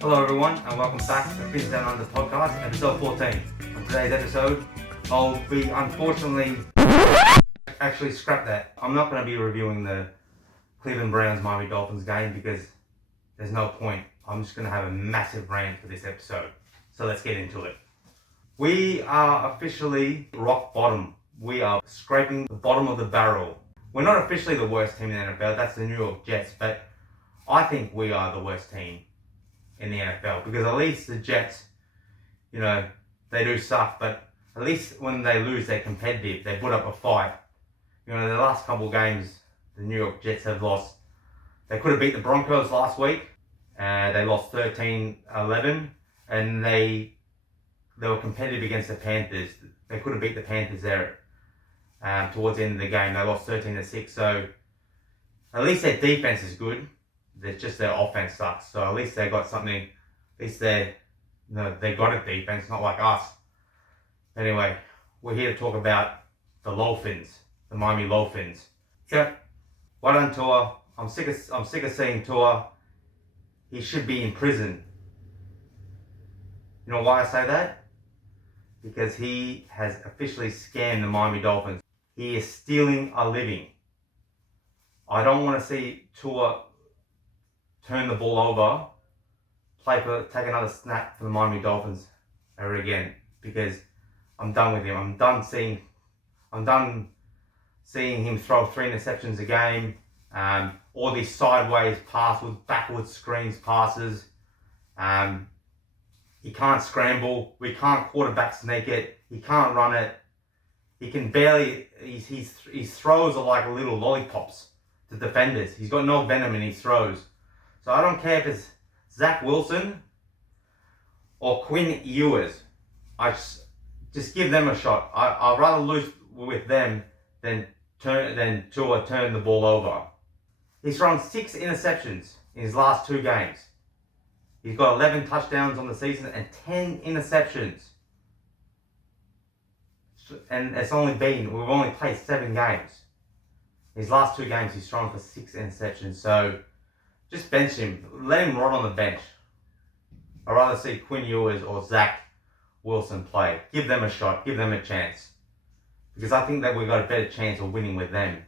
Hello everyone and welcome back to Fins Down Under podcast, episode 14. On today's episode, I'll be unfortunately actually scrap that. I'm not going to be reviewing the Cleveland Browns Miami Dolphins game because there's no point. I'm just going to have a massive rant for this episode. So let's get into it. We are officially rock bottom. We are scraping the bottom of the barrel. We're not officially the worst team in the NFL, that's the New York Jets, but I think we are the worst team in the NFL, because at least the Jets, they do suck, but at least when they lose, they're competitive. They put up a fight. The last couple of games, the New York Jets have lost. They could have beat the Broncos last week. They lost 13-11, and they were competitive against the Panthers. They could have beat the Panthers there towards the end of the game. They lost 13-6, so at least their defense is good. It's just their offense sucks. So at least they got something. At least they got a defense, not like us. Anyway, we're here to talk about the Dolphins, the Miami Dolphins. Yep. Well done, Tua. I'm sick of seeing Tua. He should be in prison. You know why I say that? Because he has officially scammed the Miami Dolphins. He is stealing a living. I don't want to see Tua turn the ball over, take another snap for the Miami Dolphins ever again, because I'm done with him. I'm done seeing him throw 3 interceptions a game. All these sideways passes, backwards screens passes. He can't scramble. We can't quarterback sneak it. He can't run it. He can barely. His throws are like little lollipops to defenders. He's got no venom in his throws. So I don't care if it's Zach Wilson or Quinn Ewers. I just give them a shot. I'd rather lose with them than Tua turn the ball over. He's thrown 6 interceptions in his last 2 games. He's got 11 touchdowns on the season and 10 interceptions. And we've only played 7 games. His last 2 games he's thrown for 6 interceptions. So just bench him. Let him rot on the bench. I'd rather see Quinn Ewers or Zach Wilson play. Give them a shot. Give them a chance. Because I think that we've got a better chance of winning with them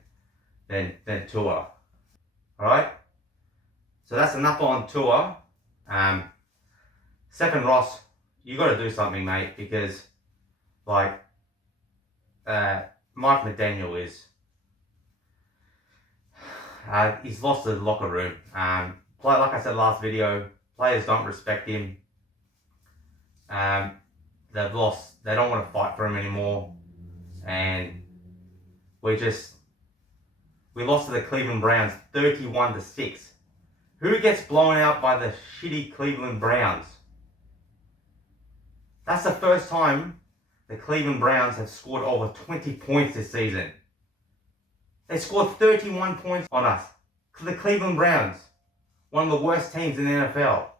than Tua. Alright? So that's enough on Tua. Stephen Ross, you got to do something, mate. Because, Mike McDaniel is... he's lost the locker room. Like I said last video, players don't respect him. They've lost. They don't want to fight for him anymore. And we lost to the Cleveland Browns 31-6. Who gets blown out by the shitty Cleveland Browns? That's the first time the Cleveland Browns have scored over 20 points this season. They scored 31 points on us. The Cleveland Browns. One of the worst teams in the NFL.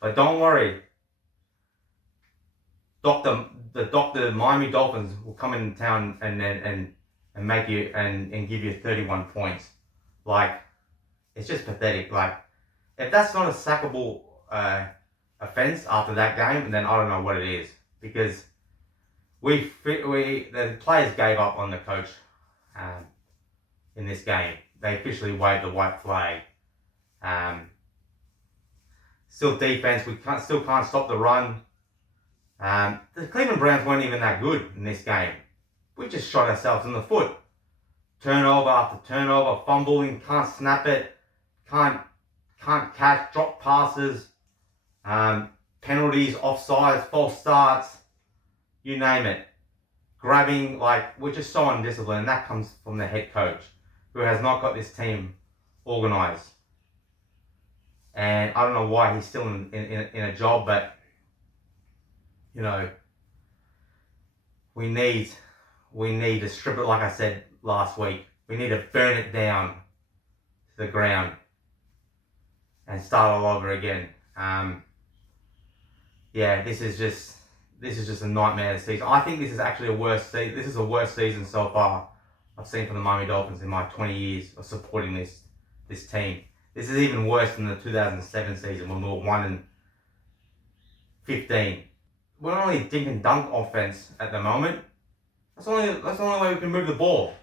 But don't worry. The Miami Dolphins will come in town and make you and give you 31 points. It's just pathetic. If that's not a sackable offense after that game, then I don't know what it is. Because the players gave up on the coach. In this game, they officially waved the white flag. Still defense, still can't stop the run. The Cleveland Browns weren't even that good in this game. We just shot ourselves in the foot. Turnover after turnover, fumbling, can't snap it, can't catch, drop passes, penalties, offsides, false starts, you name it. Grabbing, we're just so undisciplined, and that comes from the head coach, who has not got this team organized. And I don't know why he's still in a job, but we need to strip it, like I said last week. We need to burn it down to the ground and start all over again. This is just a nightmare this season. I think this is actually a worse season so far I've seen from the Miami Dolphins in my 20 years of supporting this team. This is even worse than the 2007 season when we were EP15. We're only a dink and dunk offense at the moment. That's the only way we can move the ball.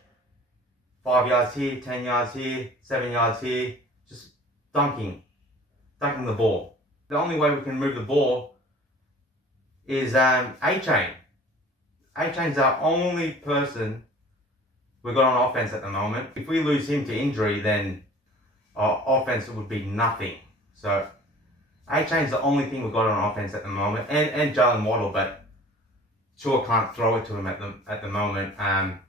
5 yards here, 10 yards here, 7 yards here, just dunking the ball. The only way we can move the ball is A-Chain. A-Chain's our only person we've got on offense at the moment. If we lose him to injury, then our offense would be nothing. So A-Chain's the only thing we've got on offense at the moment, and Jalen Waddle, but Tua can't throw it to him at the moment. And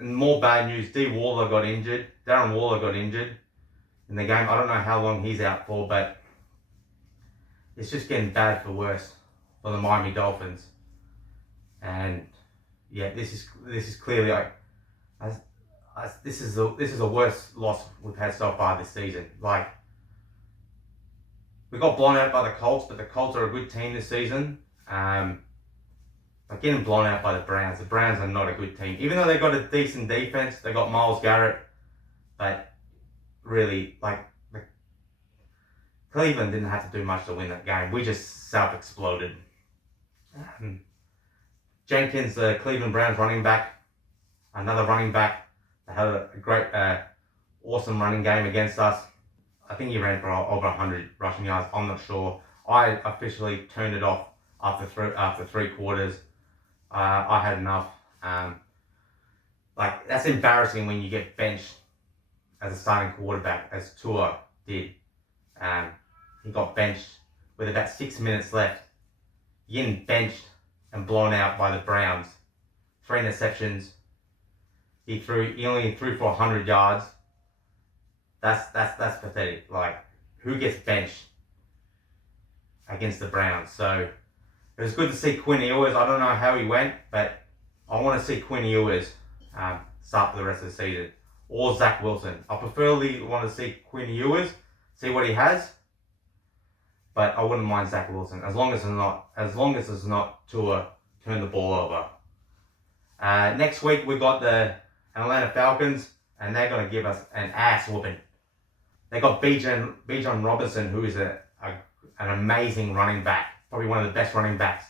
more bad news, Darren Waller got injured in the game. I don't know how long he's out for, but it's just getting bad for worse for the Miami Dolphins. And yeah, this is clearly like this is the worst loss we've had so far this season. Like, we got blown out by the Colts, but the Colts are a good team this season. But getting blown out by the Browns are not a good team. Even though they got a decent defense, they got Myles Garrett, but really, like, Cleveland didn't have to do much to win that game. We just self-exploded. Jenkins, the Cleveland Browns running back, another running back, they had a great, awesome running game against us. I think he ran for over 100 rushing yards. I'm not sure. I officially turned it off after 3 quarters. I had enough. Like, that's embarrassing when you get benched as a starting quarterback, as Tua did. He got benched with about 6 minutes left. Getting benched and blown out by the Browns. 3 interceptions. He only threw for 100 yards. That's pathetic. Like, who gets benched against the Browns? So it was good to see Quinn Ewers. I don't know how he went, but I want to see Quinn Ewers start for the rest of the season, or Zach Wilson. I preferably want to see Quinn Ewers, see what he has, but I wouldn't mind Zach Wilson as long as it's not Tua turn the ball over. Next week we got the Atlanta Falcons, and they're going to give us an ass whooping. They got Bijan Robinson, who is an amazing running back, probably one of the best running backs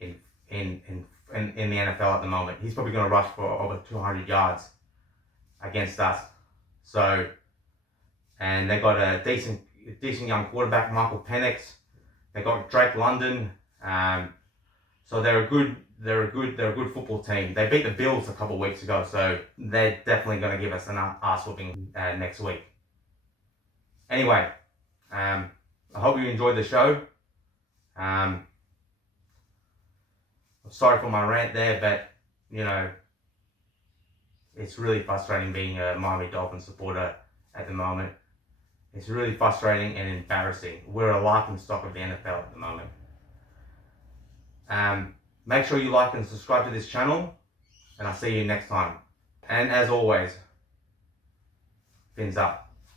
in the NFL at the moment. He's probably going to rush for over 200 yards against us. So, and they got a decent young quarterback, Michael Penix. They got Drake London. So they're a good football team. They beat the Bills a couple of weeks ago, so they're definitely going to give us an ass whooping next week. Anyway, I hope you enjoyed the show. I'm sorry for my rant there, but you know, it's really frustrating being a Miami Dolphins supporter at the moment. It's really frustrating and embarrassing. We're a laughing stock of the NFL at the moment. Make sure you like and subscribe to this channel, and I'll see you next time. And as always, fins up.